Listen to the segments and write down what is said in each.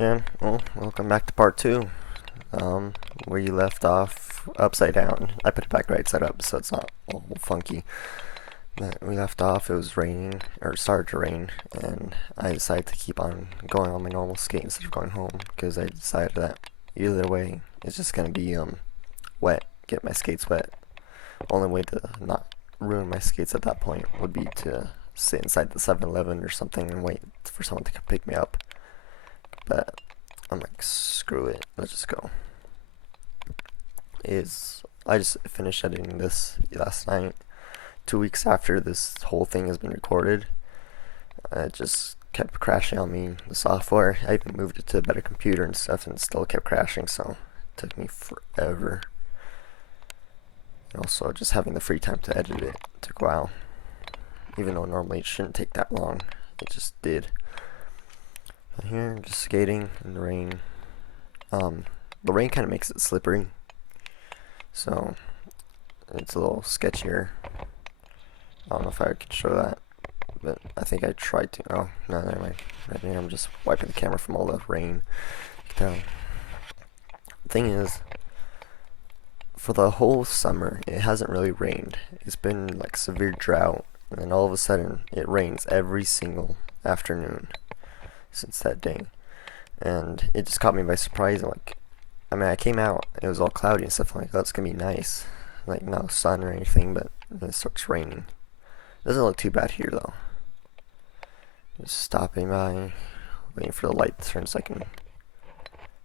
Yeah, well, welcome back to part two. Um, where you left off upside down. I put it back right side up so it's not all funky. But we left off, it was raining, or it started to rain, and I decided to keep on going on my normal skate instead of going home, because I decided that either way, it's just gonna be, wet, get my skates wet. Only way to not ruin my skates at that point would be to sit inside the 7-Eleven or something and wait for someone to come pick me up. But I'm like, screw it, let's just go. I just finished editing this last night. 2 weeks after this whole thing has been recorded, it just kept crashing on me. The software, I even moved it to a better computer and stuff, and it still kept crashing. So it took me forever. And also, just having the free time to edit it took a while. Even though normally it shouldn't take that long, it just did. Here, just skating in the rain. The rain kind of makes it slippery, so it's a little sketchier. I don't know if I could show that, but I think I tried to. Oh, no, never mind. Right here, I'm just wiping the camera from all the rain. You can tell. The thing is, for the whole summer, it hasn't really rained. It's been like severe drought, and then all of a sudden, it rains every single afternoon since that day. And it just caught me by surprise. I came out, it was all cloudy and stuff. I'm like, oh, it's gonna be nice. Like, no sun or anything, but then it starts raining. Doesn't look too bad here, though. Just stopping by, waiting for the light to turn so I can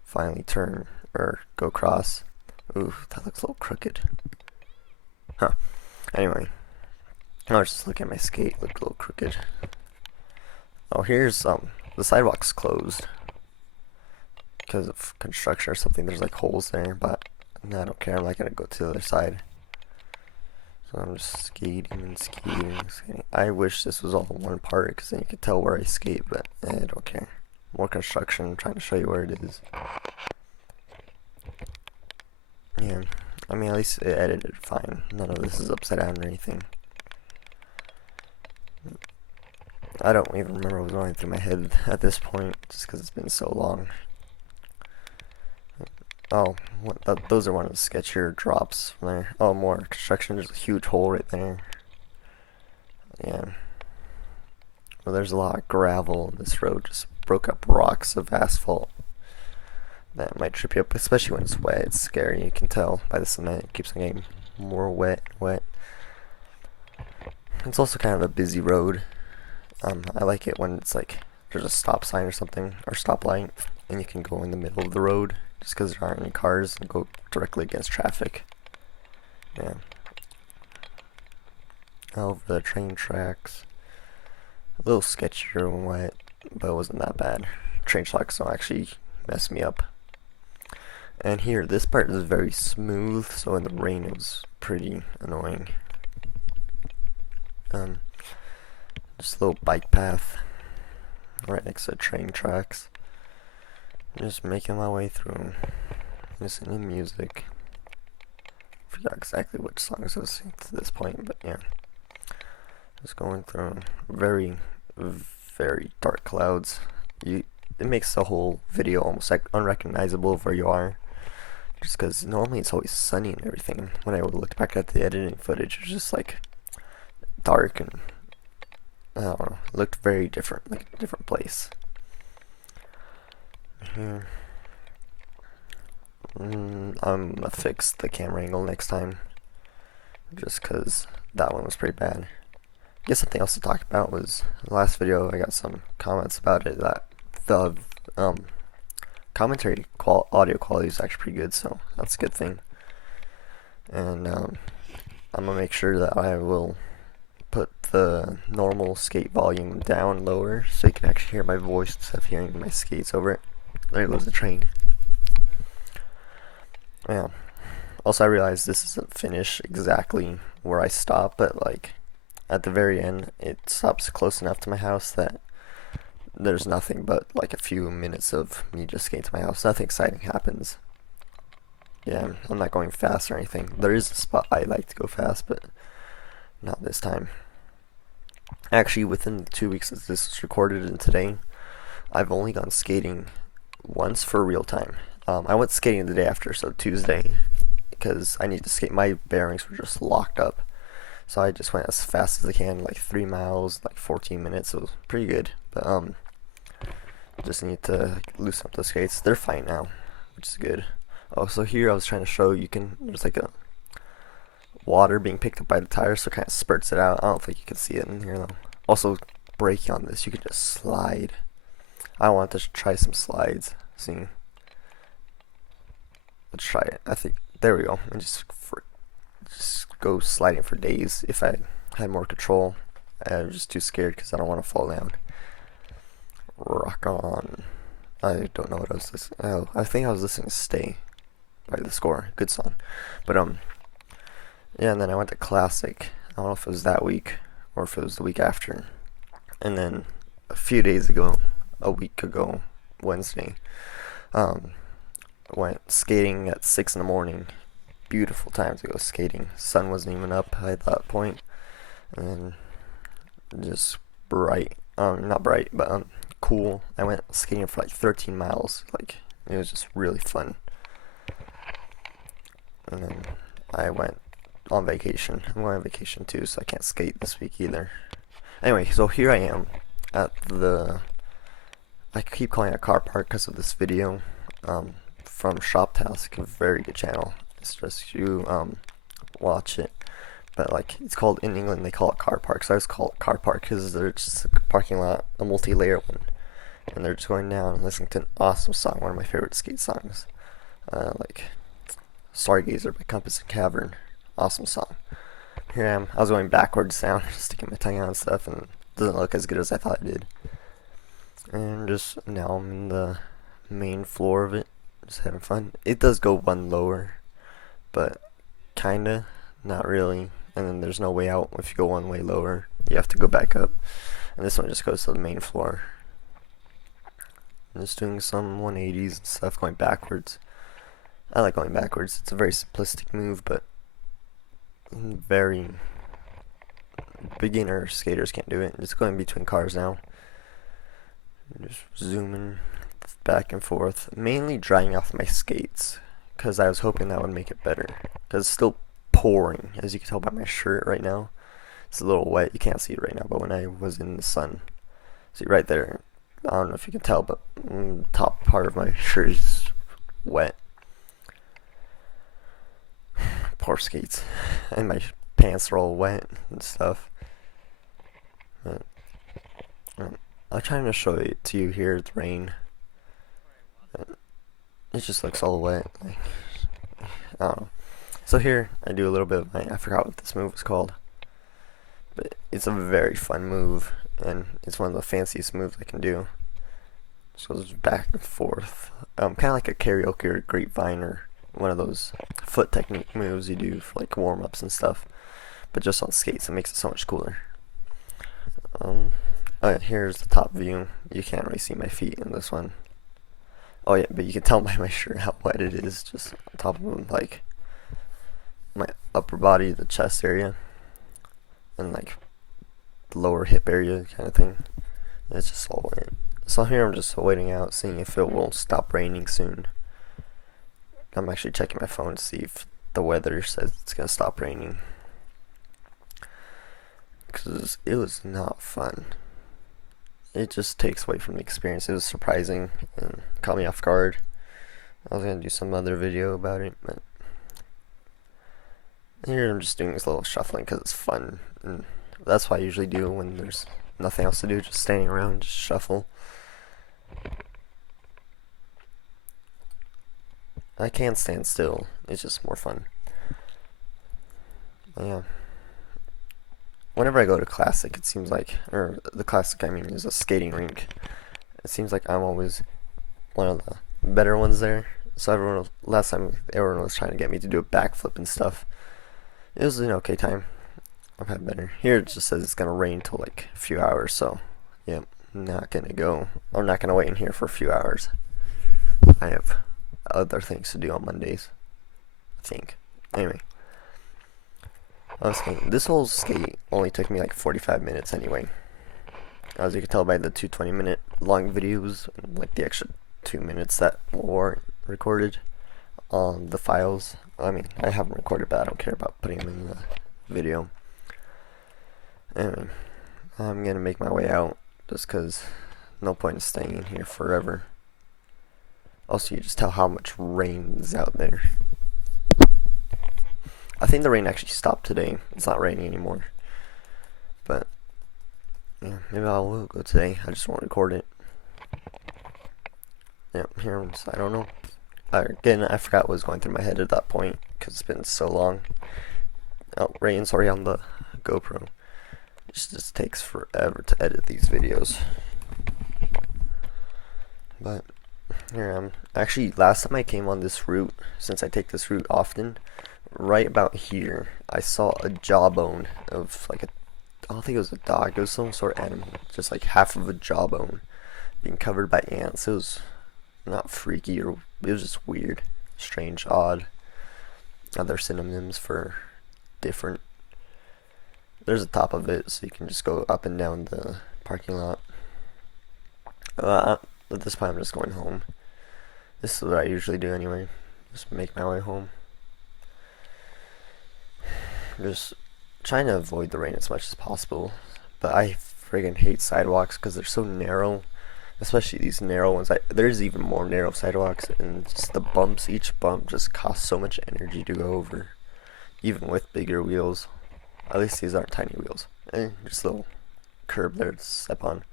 finally turn or go across. Ooh, that looks a little crooked. Huh. Anyway, I was just looking at my skate, looked a little crooked. Oh, here's, the sidewalk's closed because of construction or something. There's like holes there, but no, I don't care. I'm not gonna go to the other side. So I'm just skating and skating and skating. I wish this was all one part because then you could tell where I skate, but I don't care. More construction. I'm trying to show you where it is. Yeah, I mean, at least it edited fine. None of this is upside down or anything. I don't even remember what was going through my head at this point, just because it's been so long. Oh, those are one of the sketchier drops from there. Oh, more construction. There's a huge hole right there. Yeah. Well, there's a lot of gravel. This road just broke up rocks of asphalt. That might trip you up, especially when it's wet. It's scary. You can tell by the cement. It keeps on getting more wet. It's also kind of a busy road. I like it when it's like there's a stop sign or something, or stoplight, and you can go in the middle of the road just because there aren't any cars and go directly against traffic. Yeah. Over the train tracks. A little sketchier when wet, but it wasn't that bad. Train tracks don't actually mess me up. And here, this part is very smooth, so in the rain it was pretty annoying. Just a little bike path right next to train tracks. Just making my way through, listening to music. Forgot exactly which songs I was singing to this point, but yeah. Just going through very, very dark clouds. It makes the whole video almost like unrecognizable of where you are. Just because normally it's always sunny and everything. When I looked back at the editing footage, it was just like dark and I don't know, it looked very different, like a different place. Here. I'm gonna fix the camera angle next time, just because that one was pretty bad. I guess something else to talk about was the last video. I got some comments about it that the commentary audio quality is actually pretty good, so that's a good thing. And I'm gonna make sure that I will put the normal skate volume down lower so you can actually hear my voice instead of hearing my skates over it. There goes the train. Yeah. Also, I realized this isn't finished exactly where I stop, but like at the very end, it stops close enough to my house that there's nothing but like a few minutes of me just skating to my house. Nothing exciting happens. Yeah, I'm not going fast or anything. There is a spot I like to go fast, but not this time. Actually, within the 2 weeks that this was recorded and today, I've only gone skating once for real time. I went skating the day after, so Tuesday, because I need to skate. My bearings were just locked up. So I just went as fast as I can, like 3 miles, like 14 minutes. So it was pretty good. But just need to loosen up the skates. They're fine now, which is good. Oh, so here I was trying to show you can. There's like a water being picked up by the tire, so it kind of spurts it out. I don't think you can see it in here though. Also, braking on this, you can just slide. I want to try some slides. See, let's try it. I think there we go. And just go sliding for days. If I had more control, I was just too scared because I don't want to fall down. Rock on. I don't know what I was listening. Oh, I think I was listening to "Stay" by The Score. Good song. But yeah. And then I went to Classic. I don't know if it was that week or if it was the week after. And then a few days ago, a week ago, Wednesday, went skating at 6 in the morning. Beautiful time to go skating. Sun wasn't even up at that point, and just bright. Not bright, but cool. I went skating for like 13 miles. Like, it was just really fun. And then I went on vacation. I'm going on vacation too, so I can't skate this week either. Anyway, so here I am at the. I keep calling it a car park because of this video from Shoptask, a very good channel. It's just you watch it, but like it's called in England they call it car park. So I just call it car park because they're just a parking lot, a multi-layer one, and they're just going down and listening to an awesome song, one of my favorite skate songs, like Stargazer by Compass and Cavern. Awesome song. Here I am. I was going backwards down, sticking my tongue out and stuff, and it doesn't look as good as I thought it did. And just now I'm in the main floor of it, just having fun. It does go one lower, but kinda, not really. And then there's no way out if you go one way lower. You have to go back up. And this one just goes to the main floor. I'm just doing some 180s and stuff, going backwards. I like going backwards. It's a very simplistic move, but very beginner skaters can't do it. Just going between cars now. Just zooming back and forth. Mainly drying off my skates, because I was hoping that would make it better. Because it's still pouring, as you can tell by my shirt right now. It's a little wet. You can't see it right now, but when I was in the sun, see right there. I don't know if you can tell, but the top part of my shirt is wet. Poor skates. And my pants are all wet and stuff. But, I'm trying to show it to you here, the rain. It just looks all wet. Like, I don't know. So here, I do a little bit of I forgot what this move was called. But it's a very fun move, and it's one of the fanciest moves I can do. Just goes back and forth. Kind of like a karaoke or grapevine or one of those foot technique moves you do for like warm-ups and stuff. But just on skates, it makes it so much cooler. Oh yeah, here's the top view. You can't really see my feet in this one. Oh yeah, but you can tell by my shirt how wet it is. Just on top of like my upper body, the chest area, and like the lower hip area kind of thing. It's just all wet. So here I'm just waiting out, seeing if it will stop raining soon. I'm actually checking my phone to see if the weather says it's gonna stop raining, because it was not fun. It just takes away from the experience. It was surprising and caught me off guard. I was gonna do some other video about it, but here I'm just doing this little shuffling because it's fun, and that's what I usually do when there's nothing else to do, just standing around, just shuffle. I can stand still, it's just more fun. But yeah. Whenever I go to Classic, it seems like, or the Classic I mean is a skating rink. It seems like I'm always one of the better ones there. So last time everyone was trying to get me to do a backflip and stuff. It was an okay time. I've had better. Here it just says it's gonna rain till like a few hours, so yeah, I'm not gonna wait in here for a few hours. I have other things to do on Mondays, I think. Anyway. This whole skate only took me like 45 minutes anyway. As you can tell by the 2 20-minute long videos, like the extra 2 minutes that weren't recorded on the files. I mean, I haven't recorded, but I don't care about putting them in the video. Anyway, I'm gonna make my way out just because no point in staying in here forever. Also, you just tell how much rain is out there. I think the rain actually stopped today. It's not raining anymore. But yeah, maybe I will go today. I just won't record it. Yeah, here, I don't know. Again, I forgot what was going through my head at that point because it's been so long. Oh, rain's already on the GoPro. It just takes forever to edit these videos. But here I am. Actually, last time I came on this route, since I take this route often, right about here, I saw a jawbone of like I don't think it was a dog, it was some sort of animal, just like half of a jawbone being covered by ants. It was not freaky, or it was just weird, strange, odd. Other synonyms for different. There's a top of it, so you can just go up and down the parking lot. At this point, I'm just going home. This is what I usually do anyway. Just make my way home. Just trying to avoid the rain as much as possible. But I friggin' hate sidewalks because they're so narrow. Especially these narrow ones. There's even more narrow sidewalks, and just the bumps, each bump just costs so much energy to go over. Even with bigger wheels. At least these aren't tiny wheels. And just a little curb there to step on.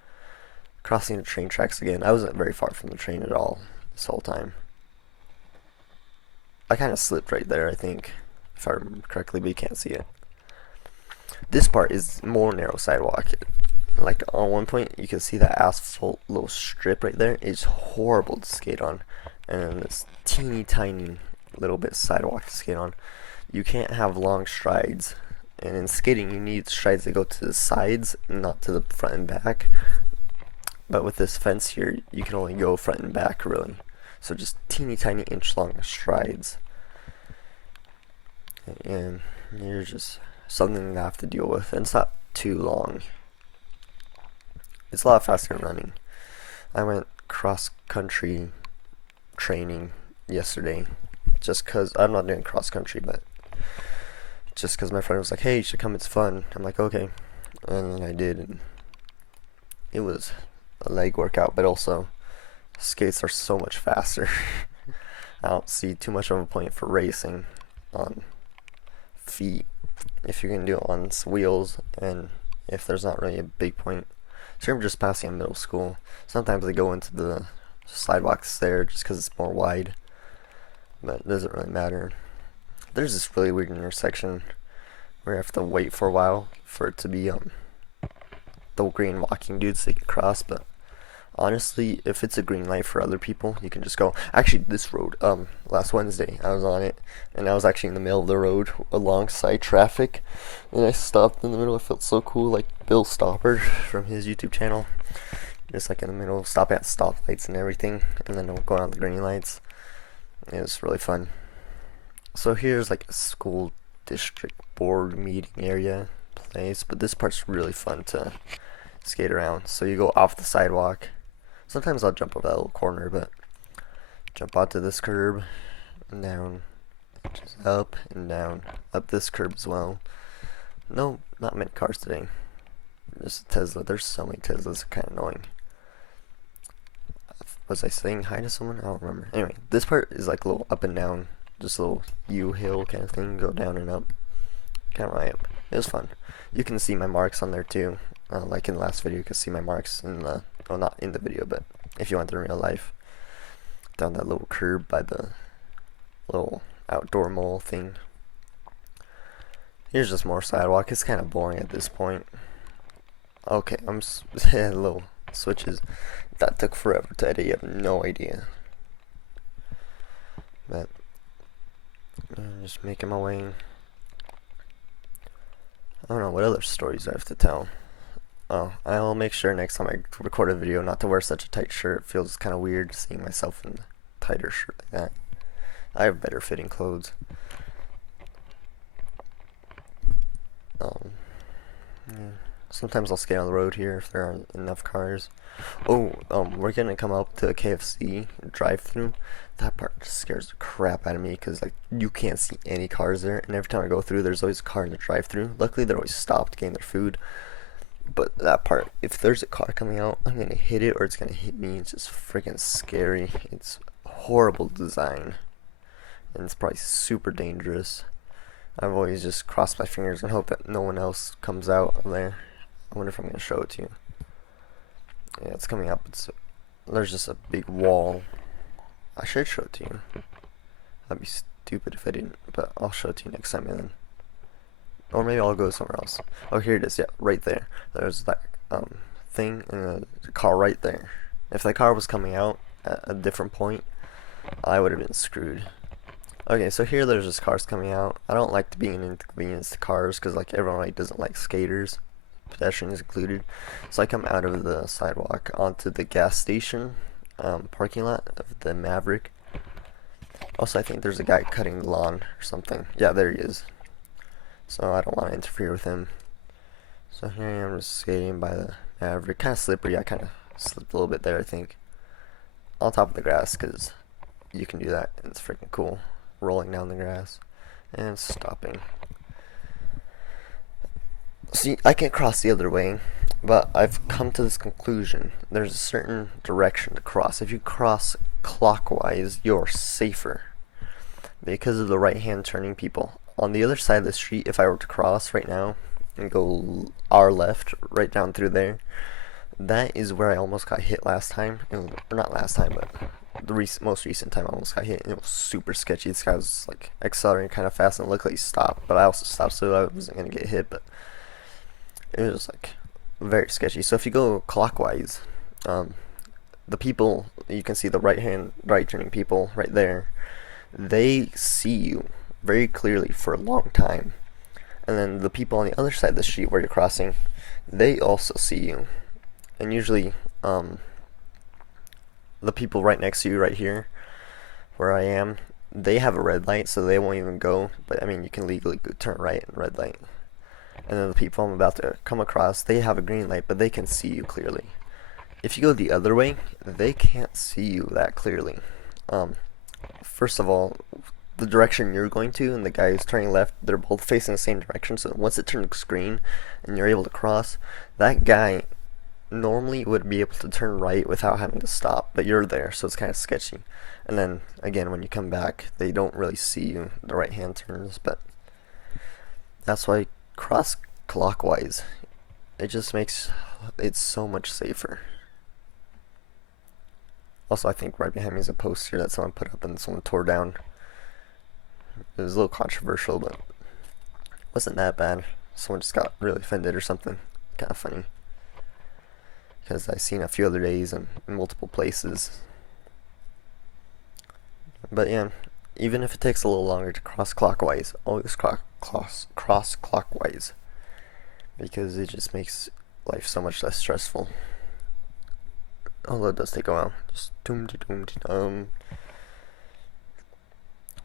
Crossing the train tracks again. I wasn't very far from the train at all this whole time. I kind of slipped right there, I think, if I remember correctly, but you can't see it. This part is more narrow sidewalk. Like on one point, you can see that asphalt little strip right there is horrible to skate on, and then this teeny tiny little bit of sidewalk to skate on. You can't have long strides, and in skating you need strides that go to the sides, not to the front and back. But with this fence here, you can only go front and back, really. So just teeny tiny inch long strides. And you're just something to have to deal with. And it's not too long. It's a lot faster than running. I went cross country training yesterday. Just because, I'm not doing cross country, but just because my friend was like, hey, you should come, it's fun. I'm like, okay. And then I did. And it was a leg workout, but also skates are so much faster. I don't see too much of a point for racing on feet if you can do it on wheels, and if there's not really a big point. So I'm just passing a middle school. Sometimes they go into the sidewalks there just because it's more wide, but it doesn't really matter. There's this really weird intersection where you have to wait for a while for it to be the green walking dudes so you can cross, but honestly, if it's a green light for other people, you can just go. Actually, this road, last Wednesday, I was on it, and I was actually in the middle of the road alongside traffic, and I stopped in the middle. It felt so cool, like Bill Stopper from his YouTube channel. Just like in the middle, stopping at stoplights and everything, and then going on the green lights. It was really fun. So here's like a school district board meeting area place, but this part's really fun to skate around. So you go off the sidewalk. Sometimes I'll jump over that little corner, but jump onto this curb and down, just up and down, up this curb as well. No, not many cars today. Just a Tesla. There's so many Teslas, kind of annoying. Was I saying hi to someone? I don't remember. Anyway, this part is like a little up and down, just a little U-hill kind of thing, go down and up. Kind of right up. It was fun. You can see my marks on there too. Like in the last video, you can see my marks in the, well, not in the video, but if you went in real life, down that little curb by the little outdoor mall thing. Here's just more sidewalk. It's kind of boring at this point. Okay, I'm little switches. That took forever to edit. You have no idea. But I'm just making my way. I don't know what other stories I have to tell. Oh, I'll make sure next time I record a video not to wear such a tight shirt. It feels kind of weird seeing myself in a tighter shirt like that. I have better fitting clothes. Yeah. Sometimes I'll skate on the road here if there aren't enough cars. Oh, we're gonna come up to a KFC drive-through. That part just scares the crap out of me because like you can't see any cars there, and every time I go through, there's always a car in the drive-through. Luckily, they're always stopped getting their food. But that part, if there's a car coming out, I'm gonna hit it or it's gonna hit me. It's just freaking scary. It's horrible design, and it's probably super dangerous. I've always just crossed my fingers and hope that no one else comes out of there. I wonder if I'm gonna show it to you. Yeah, it's coming up. There's just a big wall. I should show it to you. That'd be stupid if I didn't, but I'll show it to you next time then. Or maybe I'll go somewhere else. Oh, here it is. Yeah, right there. There's that thing and the car right there. If that car was coming out at a different point, I would have been screwed. Okay, so here there's just cars coming out. I don't like being an inconvenience to cars because like everyone like doesn't like skaters, pedestrians included. So I come out of the sidewalk onto the gas station parking lot of the Maverick. Also, I think there's a guy cutting the lawn or something. Yeah, there he is. So I don't want to interfere with him. So here I am just skating by the Maverick. Kind of slippery. I kind of slipped a little bit there, I think. On top of the grass because you can do that and it's freaking cool. Rolling down the grass and stopping. See, I can cross the other way, but I've come to this conclusion. There's a certain direction to cross. If you cross clockwise, you're safer because of the right hand turning people. On the other side of the street, if I were to cross right now and go our left right down through there, that is where I almost got hit last time. Or not last time, but the most recent time I almost got hit, and it was super sketchy. This guy was like accelerating kind of fast, and it looked like he stopped, but I also stopped, so I wasn't gonna get hit. But it was like very sketchy. So if you go clockwise, the people you can see the right turning people right there, they see you very clearly for a long time, and then the people on the other side of the street where you're crossing, they also see you, and usually the people right next to you right here where I am, they have a red light, so they won't even go. But I mean, you can legally turn right in red light. And then the people I'm about to come across, they have a green light, but they can see you clearly. If you go the other way, they can't see you that clearly. First of all, the direction you're going to and the guy who's turning left, they're both facing the same direction. So once it turns green and you're able to cross, that guy normally would be able to turn right without having to stop, but you're there, so it's kind of sketchy. And then again, when you come back, they don't really see you, the right hand turns. But that's why cross clockwise, it just makes it so much safer. Also, I think right behind me is a poster that someone put up and someone tore down. It was a little controversial, but it wasn't that bad. Someone just got really offended or something. Kind of funny, because I've seen a few other days and in multiple places. But yeah, even if it takes a little longer to cross clockwise, always cross clockwise, because it just makes life so much less stressful. Although it does take a while. Just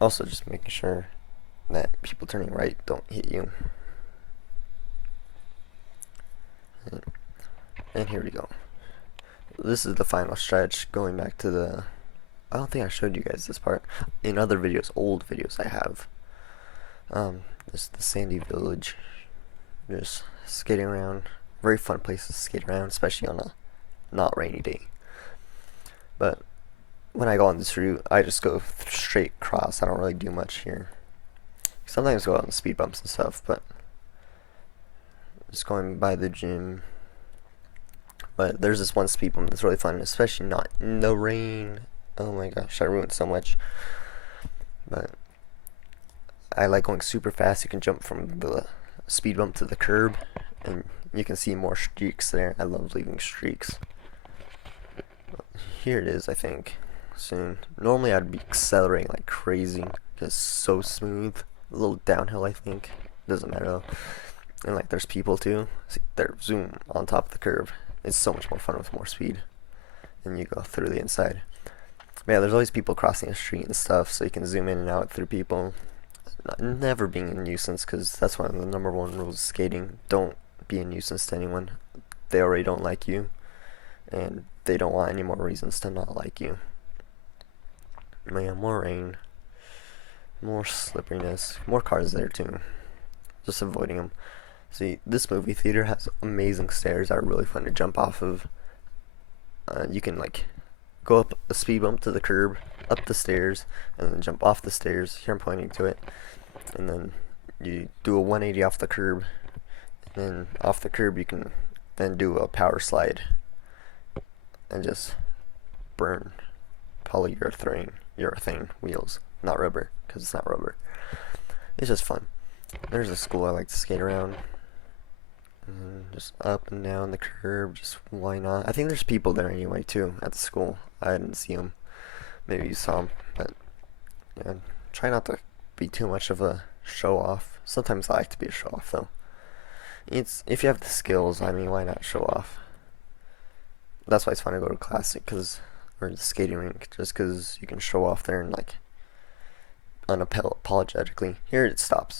also, just making sure that people turning right don't hit you. And here we go. This is the final stretch, going back to the... I don't think I showed you guys this part in other videos, old videos I have. This is the Sandy Village. Just skating around. Very fun place to skate around, especially on a not rainy day. But when I go on this route, I just go straight across. I don't really do much here. Sometimes go out on the speed bumps and stuff, but just going by the gym. But there's this one speed bump that's really fun, especially not in the rain. Oh my gosh, I ruined so much. But I like going super fast. You can jump from the speed bump to the curb, and you can see more streaks there. I love leaving streaks. Here it is, I think, soon. Normally I'd be accelerating like crazy, because it's so smooth. A little downhill, I think. Doesn't matter though. And like there's people too. See, they're zoom on top of the curve. It's so much more fun with more speed. And you go through the inside. But yeah, there's always people crossing the street and stuff, so you can zoom in and out through people. Never being a nuisance, because that's one of the #1 rules of skating. Don't be a nuisance to anyone. They already don't like you, and they don't want any more reasons to not like you. Man, more rain, more slipperiness, more cars there too. Just avoiding them. See, this movie theater has amazing stairs that are really fun to jump off of. You can like go up a speed bump to the curb, up the stairs, and then jump off the stairs. Here I'm pointing to it, and then you do a 180 off the curb, and then off the curb you can then do a power slide and just burn polyurethane wheels, not rubber, because it's not rubber. It's just fun. There's a school I like to skate around. And just up and down the curb, just why not? I think there's people there anyway too at the school. I didn't see them. Maybe you saw them, but yeah, try not to be too much of a show off. Sometimes I like to be a show off though. It's if you have the skills, I mean, why not show off? That's why it's fun to go to classic, or the skating rink, just because you can show off there and like unapologetically. Here it stops.